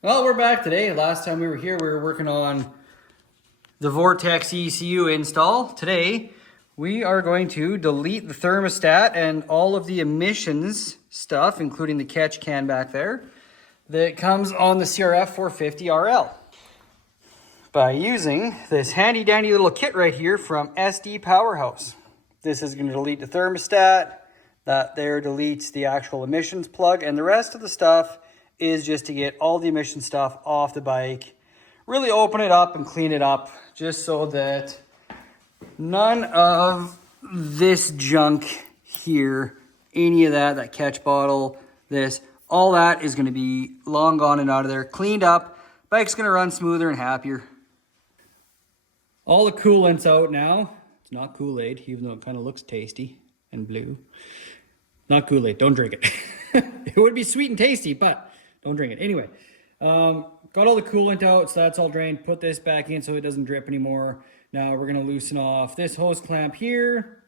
Well, we're back today. Last time we were here, we were working on the Vortex ECU install. Today, we are going to delete the thermostat and all of the emissions stuff, including the catch can back there, that comes on the CRF450RL by using this handy dandy little kit right here from SD Powerhouse. This is going to delete the thermostat. That there deletes the actual emissions plug, and the rest of the stuff is just to get all the emission stuff off the bike, really open it up and clean it up, just so that none of this junk here, any of that catch bottle, all that is going to be long gone and out of there, cleaned up. Bike's going to run smoother and happier. All the coolant's out now. It's not Kool-Aid, even though it kind of looks tasty and blue. Not Kool-Aid, don't drink it. It would be sweet and tasty, but don't drink it. Anyway, got all the coolant out, so that's all drained. Put this back in so it doesn't drip anymore. Now we're gonna loosen off this hose clamp here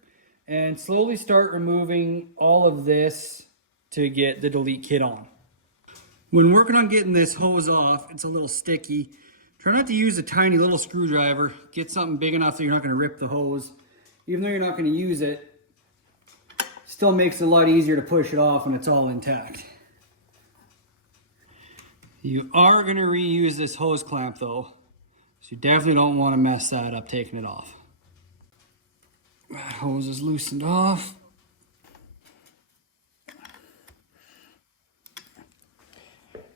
and slowly start removing all of this to get the delete kit on. When working on getting this hose off, it's a little sticky. Try not to use a tiny little screwdriver. Get something big enough so you're not gonna rip the hose. Even though you're not gonna use it, still makes it a lot easier to push it off when it's all intact. You are going to reuse this hose clamp though, so you definitely don't want to mess that up taking it off. That hose is loosened off.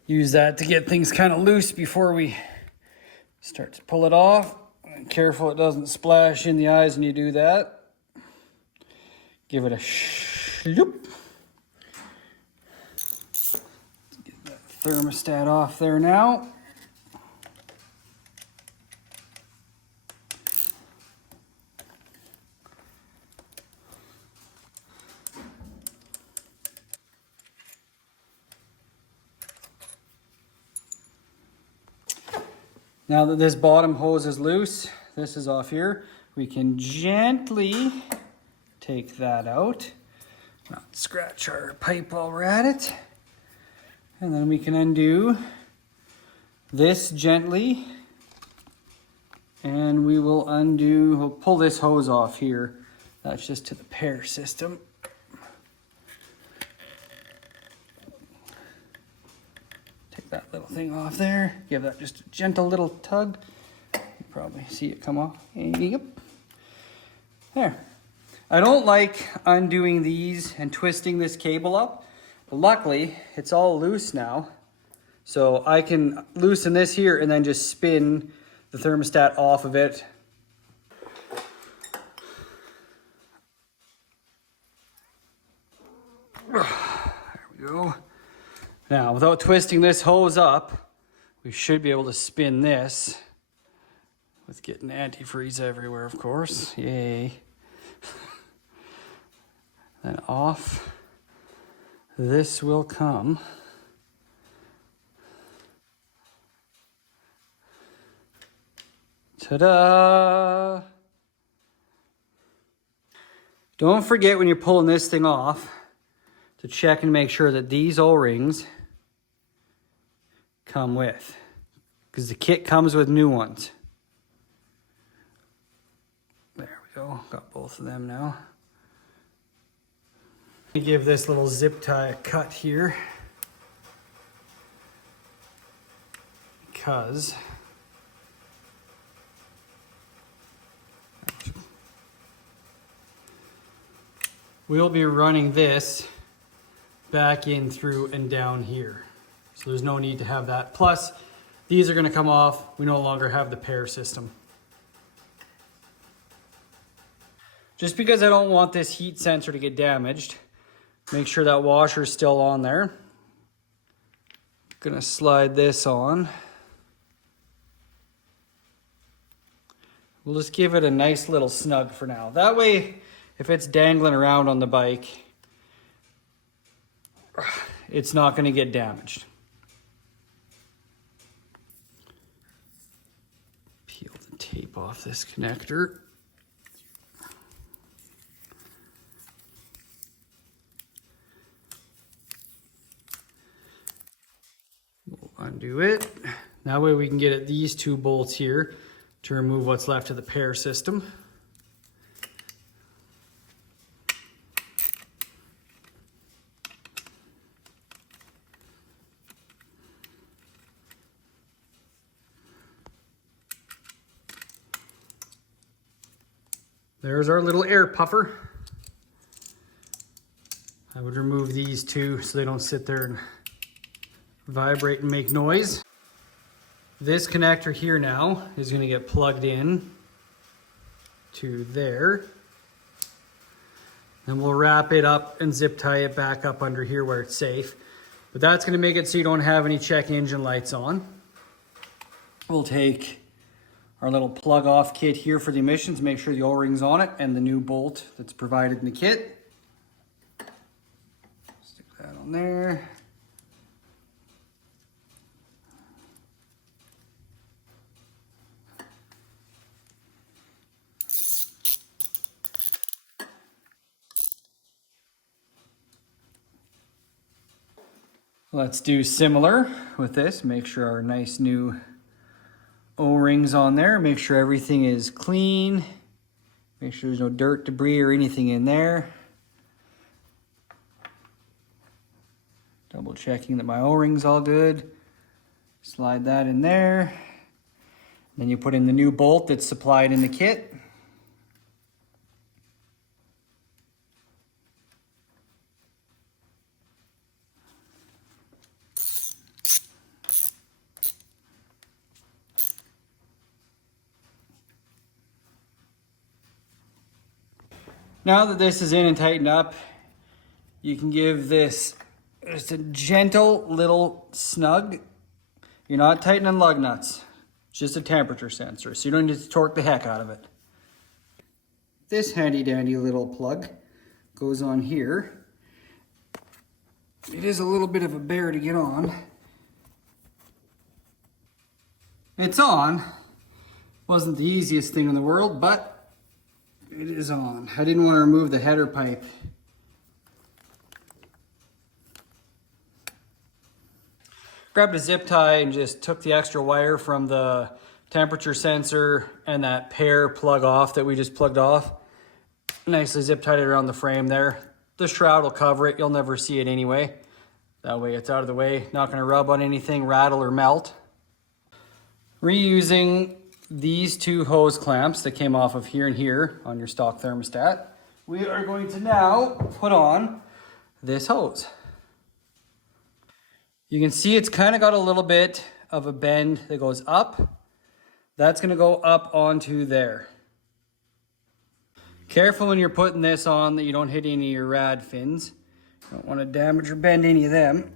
Use that to get things kind of loose before we start to pull it off. And careful it doesn't splash in the eyes when you do that. Give it a shloop. Get that thermostat off there now. Now that this bottom hose is loose, this is off here, we can gently take that out. Not scratch our pipe while we're at it. And then we can undo this gently. And we will we'll pull this hose off here. That's just to the pair system. Take that little thing off there. Give that just a gentle little tug. You probably see it come off. Yep. There. I don't like undoing these and twisting this cable up, but luckily it's all loose now. So I can loosen this here and then just spin the thermostat off of it. There we go. Now, without twisting this hose up, we should be able to spin this with getting antifreeze everywhere, of course. Yay. Then off this will come. Ta-da! Don't forget when you're pulling this thing off to check and make sure that these O-rings come with, because the kit comes with new ones. There we go, got both of them now. Give this little zip tie a cut here, because we'll be running this back in through and down here. So there's no need to have that. Plus, these are going to come off. We no longer have the pair system. Just because I don't want this heat sensor to get damaged, make sure that washer is still on there. Gonna slide this on. We'll just give it a nice little snug for now. That way, if it's dangling around on the bike, it's not gonna get damaged. Peel the tape off this connector. Undo it. That way we can get at these two bolts here to remove what's left of the pair system. There's our little air puffer. I would remove these two so they don't sit there and vibrate and make noise. This connector here now is going to get plugged in to there. And we'll wrap it up and zip tie it back up under here where it's safe. But that's going to make it so you don't have any check engine lights on. We'll take our little plug off kit here for the emissions, make sure the O-ring's on it, and the new bolt that's provided in the kit. Stick that on there. Let's do similar with this. Make sure our nice new O-rings on there. Make sure everything is clean. Make sure there's no dirt, debris, or anything in there. Double checking that my O-ring's all good. Slide that in there. Then you put in the new bolt that's supplied in the kit. Now that this is in and tightened up, you can give this just a gentle little snug. You're not tightening lug nuts, just a temperature sensor, so you don't need to torque the heck out of it. This handy dandy little plug goes on here. It is a little bit of a bear to get on. It's on. Wasn't the easiest thing in the world, but it is on. I didn't want to remove the header pipe. Grabbed a zip tie and just took the extra wire from the temperature sensor and that pair plug off that we just plugged off. Nicely zip tied it around the frame there. The shroud will cover it. You'll never see it anyway. That way it's out of the way. Not going to rub on anything, rattle, or melt. Reusing these two hose clamps that came off of here and here on your stock thermostat, we are going to now put on this hose. You can see it's kind of got a little bit of a bend that goes up. That's going to go up onto there. Careful when you're putting this on that you don't hit any of your rad fins. Don't want to damage or bend any of them.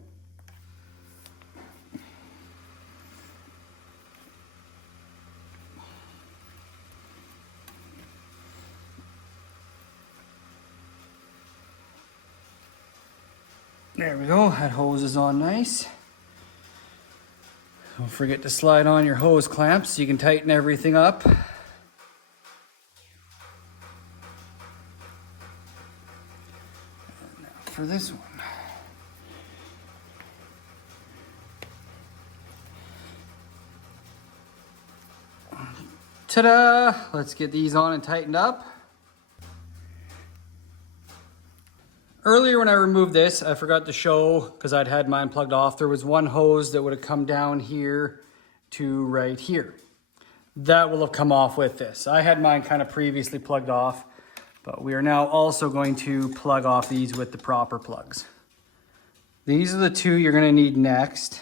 There we go, that hose is on nice. Don't forget to slide on your hose clamps so you can tighten everything up. And now for this one. Ta-da! Let's get these on and tightened up. Earlier when I removed this, I forgot to show, because I'd had mine plugged off, there was one hose that would have come down here to right here. That will have come off with this. I had mine kind of previously plugged off, but we are now also going to plug off these with the proper plugs. These are the two you're going to need next.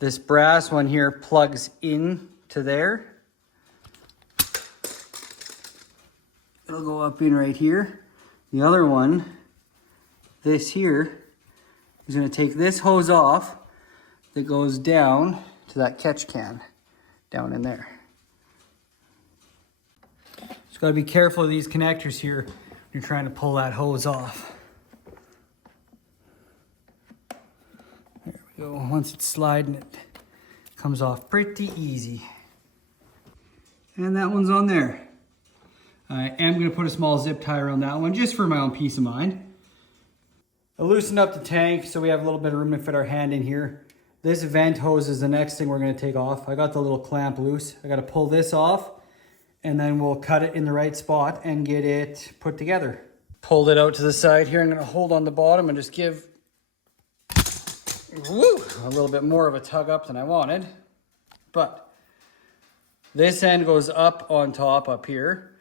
This brass one here plugs in to there. It'll go up in right here. The other one, this here, is going to take this hose off that goes down to that catch can down in there. Just got to be careful of these connectors here when you're trying to pull that hose off. There we go. Once it's sliding, it comes off pretty easy. And that one's on there. I am going to put a small zip tie around that one just for my own peace of mind. I loosened up the tank so we have a little bit of room to fit our hand in here. This vent hose is the next thing we're gonna take off. I got the little clamp loose. I gotta pull this off and then we'll cut it in the right spot and get it put together. Pulled it out to the side here. I'm gonna hold on the bottom and just give a little bit more of a tug up than I wanted. But this end goes up on top up here.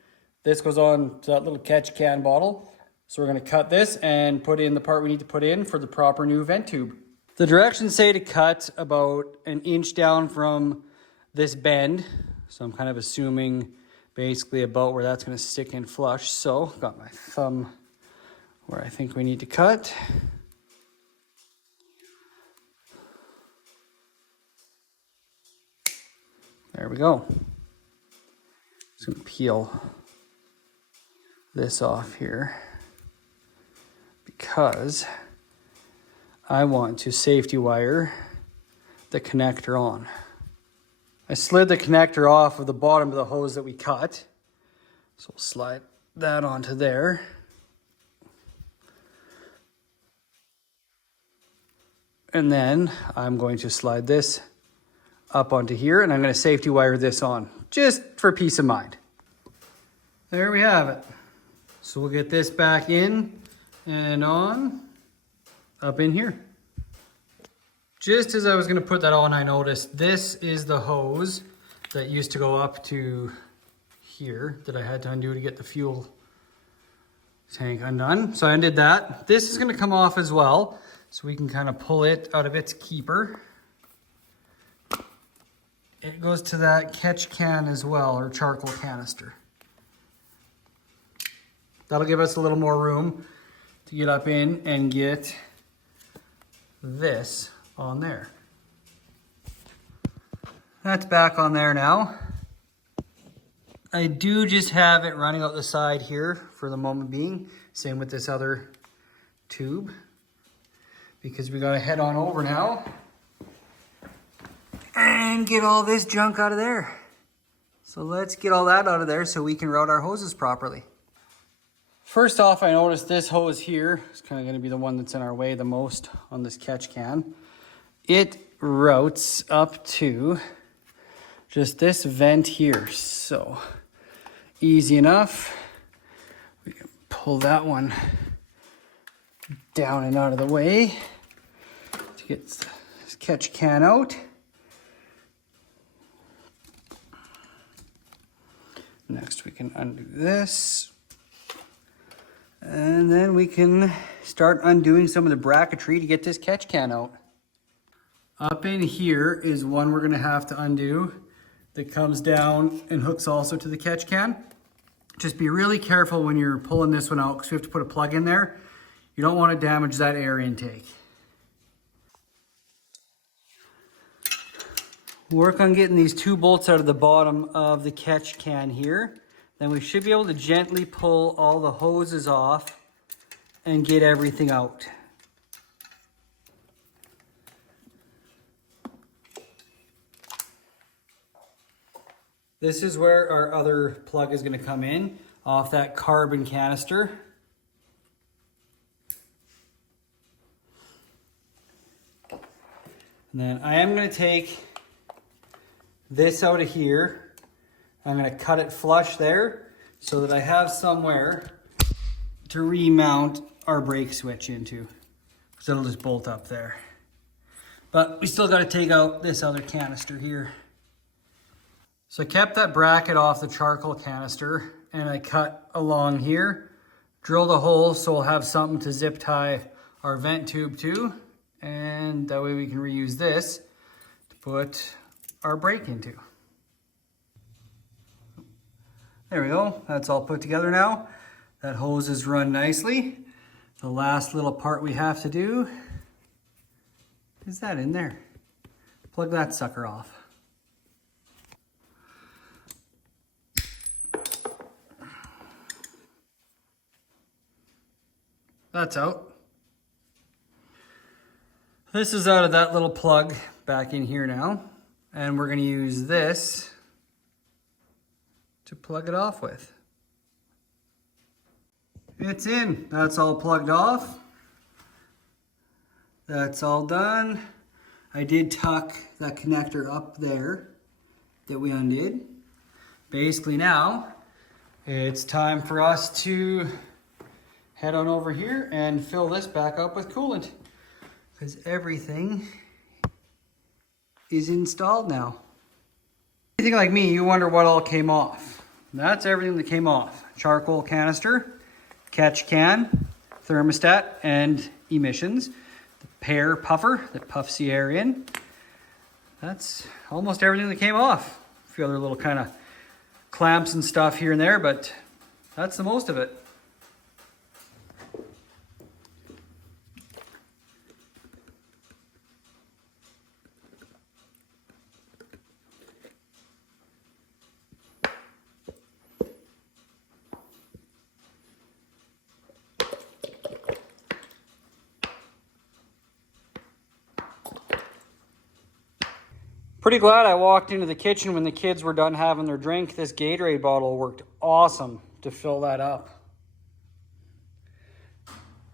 This goes on to that little catch can bottle. So we're gonna cut this and put in the part we need to put in for the proper new vent tube. The directions say to cut about an inch down from this bend. So I'm kind of assuming basically about where that's gonna stick in flush. So got my thumb where I think we need to cut. There we go. Just gonna peel this off here because I want to safety wire the connector on. I slid the connector off of the bottom of the hose that we cut. So we'll slide that onto there. And then I'm going to slide this up onto here and I'm going to safety wire this on just for peace of mind. There we have it. So we'll get this back in and on up in here. Just as I was going to put that on, I noticed this is the hose that used to go up to here that I had to undo to get the fuel tank undone. So I undid that. This is going to come off as well, so we can kind of pull it out of its keeper. It goes to that catch can as well, or charcoal canister. That'll give us a little more room to get up in and get this on there. That's back on there now. I do just have it running out the side here for the moment being. Same with this other tube, because we gotta head on over now and get all this junk out of there. So let's get all that out of there so we can route our hoses properly. First off, I noticed this hose here is kind of going to be the one that's in our way the most on this catch can. It routes up to just this vent here. So easy enough. We can pull that one down and out of the way to get this catch can out. Next we can undo this. And then we can start undoing some of the bracketry to get this catch can out. Up in here is one we're gonna have to undo that comes down and hooks also to the catch can. Just be really careful when you're pulling this one out because we have to put a plug in there. You don't want to damage that air intake. Work on getting these two bolts out of the bottom of the catch can here. Then we should be able to gently pull all the hoses off and get everything out. This is where our other plug is going to come in off that carbon canister. And then I am going to take this out of here. I'm going to cut it flush there so that I have somewhere to remount our brake switch into, because it'll just bolt up there. But we still got to take out this other canister here. So I kept that bracket off the charcoal canister and I cut along here, drilled a hole so we'll have something to zip tie our vent tube to, and that way we can reuse this to put our brake into. There we go, that's all put together now. That hose is run nicely. The last little part we have to do is that in there. Plug that sucker off. That's out. This is out of that little plug back in here now. And we're gonna use this to plug it off with. It's in, that's all plugged off. That's all done. I did tuck that connector up there that we undid. Basically now, it's time for us to head on over here and fill this back up with coolant, because everything is installed now. If you think like me, you wonder what all came off. That's everything that came off. Charcoal canister, catch can, thermostat, and emissions. The pear puffer that puffs the air in. That's almost everything that came off. A few other little kind of clamps and stuff here and there, but that's the most of it. Pretty glad I walked into the kitchen when the kids were done having their drink. This Gatorade bottle worked awesome to fill that up.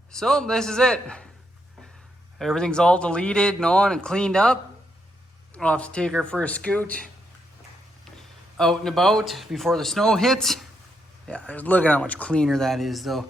So this is it. Everything's all deleted and on and cleaned up. I'll have to take her for a scoot out and about before the snow hits. Yeah, look at how much cleaner that is though.